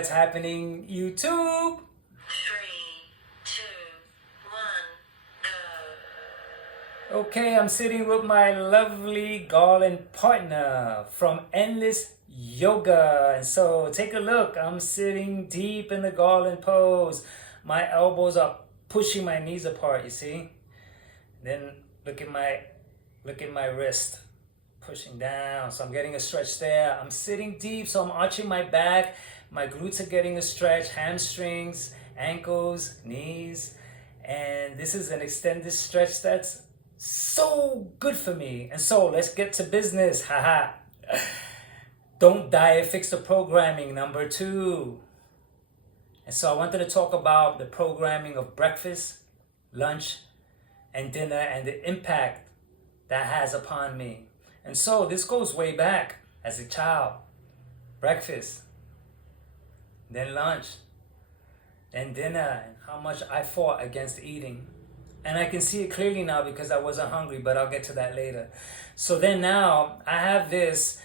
what's happening, YouTube? Three, two, one, go. Okay, I'm sitting with my lovely Garland partner from Endless Yoga. And so take a look. I'm sitting deep in the Garland pose. My elbows are pushing my knees apart, you see? Then look at my wrist pushing down. So I'm getting a stretch there. I'm sitting deep, so I'm arching my back. My glutes are getting a stretch, hamstrings, ankles, knees. And this is an extended stretch that's so good for me. And so let's get to business. Haha. Don't diet, fix the programming. Number 2. And so I wanted to talk about the programming of breakfast, lunch, and dinner, and the impact that has upon me. And so this goes way back as a child. Breakfast, then lunch, then dinner, and how much I fought against eating. And I can see it clearly now because I wasn't hungry, but I'll get to that later. So then now I have this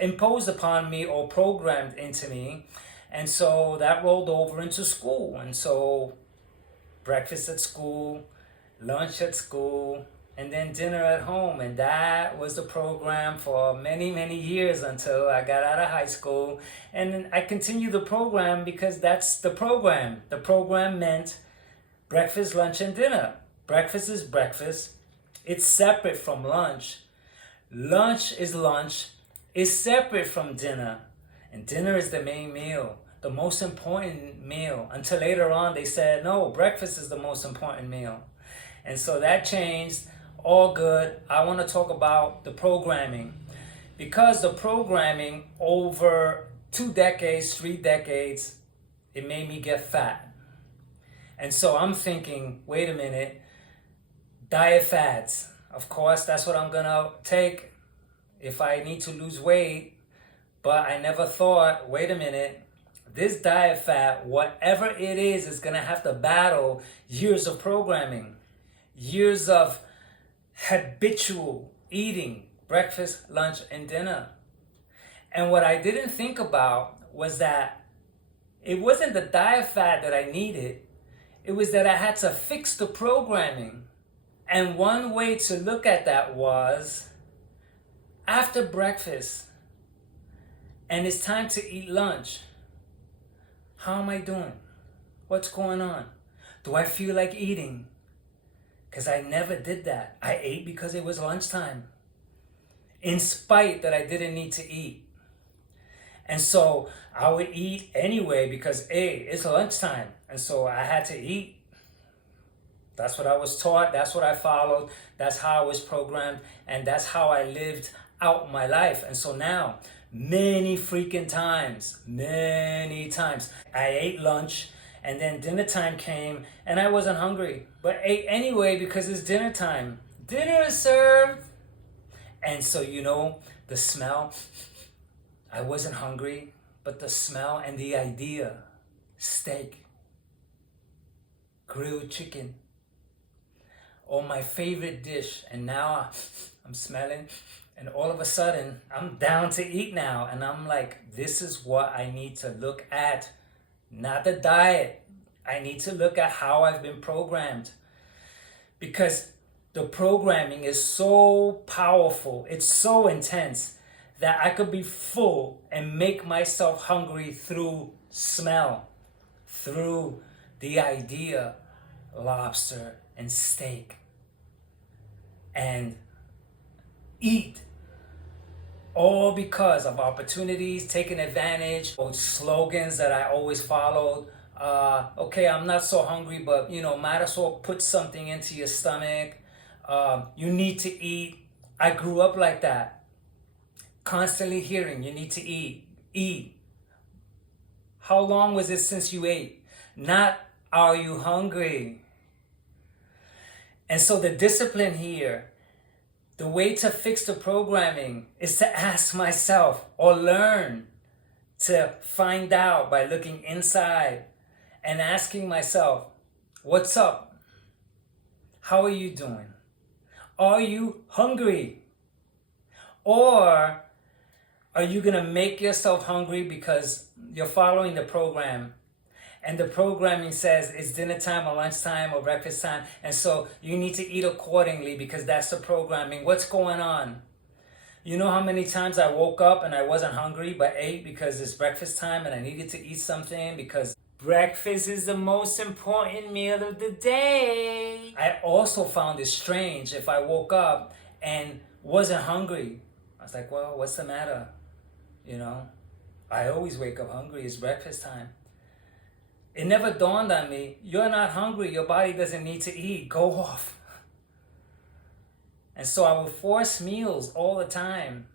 imposed upon me or programmed into me. And so that rolled over into school. And so breakfast at school, lunch at school, and then dinner at home. And that was the program for many, many years until I got out of high school. And I continued the program because that's the program. The program meant breakfast, lunch, and dinner. Breakfast is breakfast. It's separate from lunch. Lunch is separate from dinner. And dinner is the main meal, the most important meal. Until later on, they said, no, breakfast is the most important meal. And so that changed. All good. I want to talk about the programming. Because the programming over 2 decades, 3 decades, it made me get fat. And so I'm thinking, wait a minute, diet fads. Of course, that's what I'm going to take if I need to lose weight. But I never thought, wait a minute, this diet fad, whatever it is going to have to battle years of programming, years of habitual eating, breakfast, lunch, and dinner. And what I didn't think about was that it wasn't the diet fad that I needed. It was that I had to fix the programming. And one way to look at that was after breakfast and it's time to eat lunch. How am I doing? What's going on? Do I feel like eating? Because I never did that. I ate because it was lunchtime, in spite that I didn't need to eat. And so I would eat anyway because, hey, it's lunchtime. And so I had to eat. That's what I was taught. That's what I followed. That's how I was programmed. And that's how I lived out my life. And so now, many times, I ate lunch. And then dinner time came and I wasn't hungry, but ate anyway because it's dinner time. Dinner is served. And so, the smell, I wasn't hungry, but the smell and the idea, steak, grilled chicken, or my favorite dish. And now I'm smelling and all of a sudden I'm down to eat now. And I'm like, this is what I need to look at. Not the diet. I need to look at how I've been programmed. Because the programming is so powerful, it's so intense, that I could be full and make myself hungry through smell, through the idea, lobster and steak, and eat. All because of opportunities, taking advantage, or slogans that I always followed. Okay, I'm not so hungry, but might as well put something into your stomach. You need to eat. I grew up like that. Constantly hearing, you need to eat. Eat. How long was it since you ate? Not, are you hungry? And so the discipline here, the way to fix the programming is to ask myself or learn to find out by looking inside and asking myself, what's up? How are you doing? Are you hungry? Or Are you going to make yourself hungry because you're following the program? And the programming says it's dinner time or lunchtime or breakfast time. And so you need to eat accordingly because that's the programming. What's going on? You know how many times I woke up and I wasn't hungry but ate because it's breakfast time and I needed to eat something because breakfast is the most important meal of the day. I also found it strange if I woke up and wasn't hungry. I was like, well, what's the matter? You know, I always wake up hungry. It's breakfast time. It never dawned on me, you're not hungry. Your body doesn't need to eat. Go off. And so I would force meals all the time.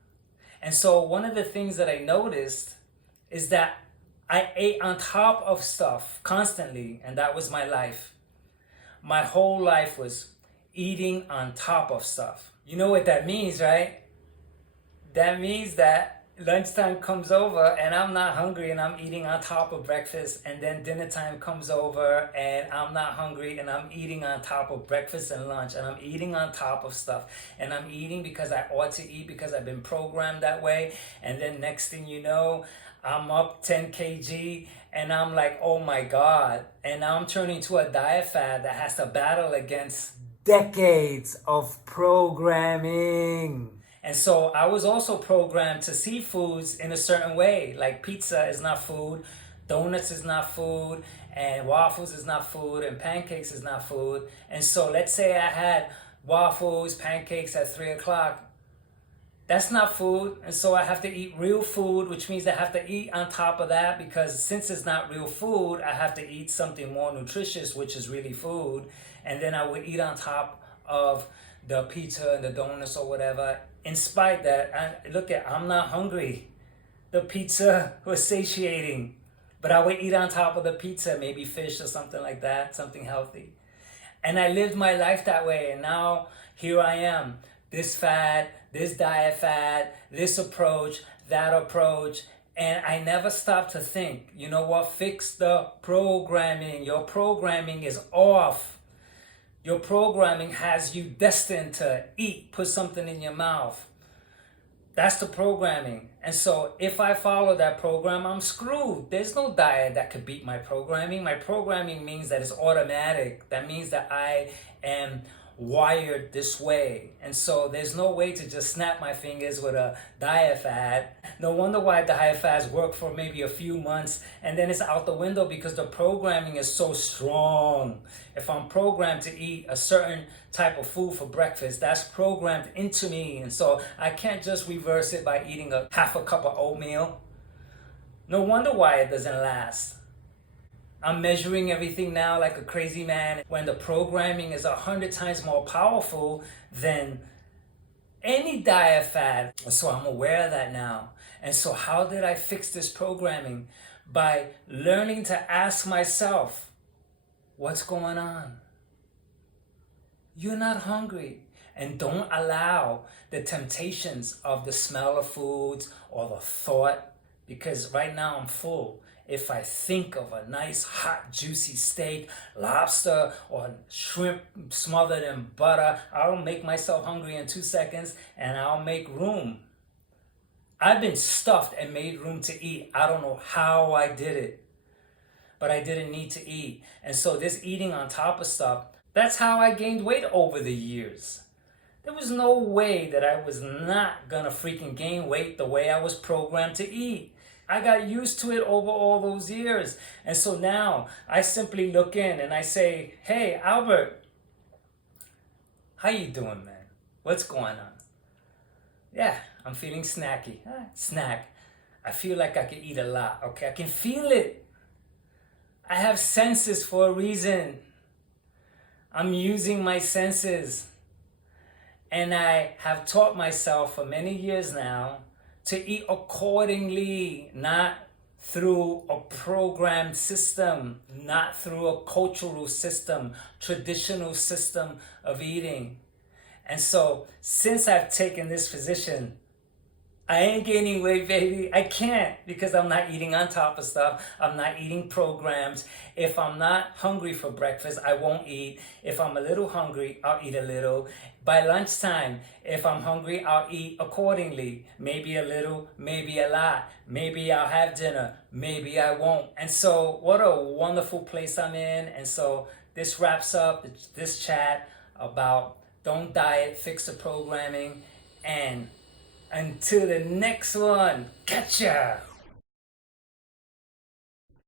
And so one of the things that I noticed is that I ate on top of stuff constantly, and that was my life. My whole life was eating on top of stuff. You know what that means, right? That means that lunchtime comes over and I'm not hungry and I'm eating on top of breakfast, and then dinner time comes over and I'm not hungry and I'm eating on top of breakfast and lunch, and I'm eating on top of stuff, and I'm eating because I ought to eat because I've been programmed that way. And then next thing you know, I'm up 10 kg and I'm like, oh my God. And now I'm turning to a diet fad that has to battle against decades of programming. And so I was also programmed to see foods in a certain way. Like pizza is not food, donuts is not food, and waffles is not food, and pancakes is not food. And so let's say I had waffles, pancakes at 3 o'clock. That's not food. And so I have to eat real food, which means I have to eat on top of that, because since it's not real food, I have to eat something more nutritious, which is really food. And then I would eat on top of the pizza and the donuts or whatever. In spite that, I'm not hungry. The pizza was satiating, but I would eat on top of the pizza, maybe fish or something like that, something healthy. And I lived my life that way, and now here I am. This fad, this diet fad, this approach, that approach, and I never stopped to think, you know what, fix the programming. Your programming is off. Your programming has you destined to eat, put something in your mouth. That's the programming. And so if I follow that program, I'm screwed. There's no diet that could beat my programming. My programming means that it's automatic. That means that I am wired this way. And so there's no way to just snap my fingers with a diet fad. No wonder why diet fads work for maybe a few months and then it's out the window, because the programming is so strong. If I'm programmed to eat a certain type of food for breakfast, that's programmed into me. And so I can't just reverse it by eating a half a cup of oatmeal. No wonder why it doesn't last. I'm measuring everything now like a crazy man when the programming is 100 times more powerful than any diet fad. So I'm aware of that now. And so how did I fix this programming? By learning to ask myself, what's going on? You're not hungry. And don't allow the temptations of the smell of foods or the thought, because right now I'm full. If I think of a nice, hot, juicy steak, lobster, or shrimp smothered in butter, I'll make myself hungry in 2 seconds and I'll make room. I've been stuffed and made room to eat. I don't know how I did it, but I didn't need to eat. And so this eating on top of stuff, that's how I gained weight over the years. There was no way that I was not gonna freaking gain weight the way I was programmed to eat. I got used to it over all those years. And so now I simply look in and I say, hey, Albert, how you doing, man? What's going on? Yeah, I'm feeling snacky. Snack. I feel like I can eat a lot. Okay, I can feel it. I have senses for a reason. I'm using my senses. And I have taught myself for many years now to eat accordingly, not through a programmed system, not through a cultural system, traditional system of eating. And so since I've taken this position, I ain't gaining weight, baby. I can't, because I'm not eating on top of stuff. I'm not eating programs. If I'm not hungry for breakfast, I won't eat. If I'm a little hungry, I'll eat a little. By lunchtime, if I'm hungry, I'll eat accordingly. Maybe a little, maybe a lot. Maybe I'll have dinner, maybe I won't. And so, what a wonderful place I'm in. And so, this wraps up this chat about don't diet, fix the programming. And until the next one, catch ya!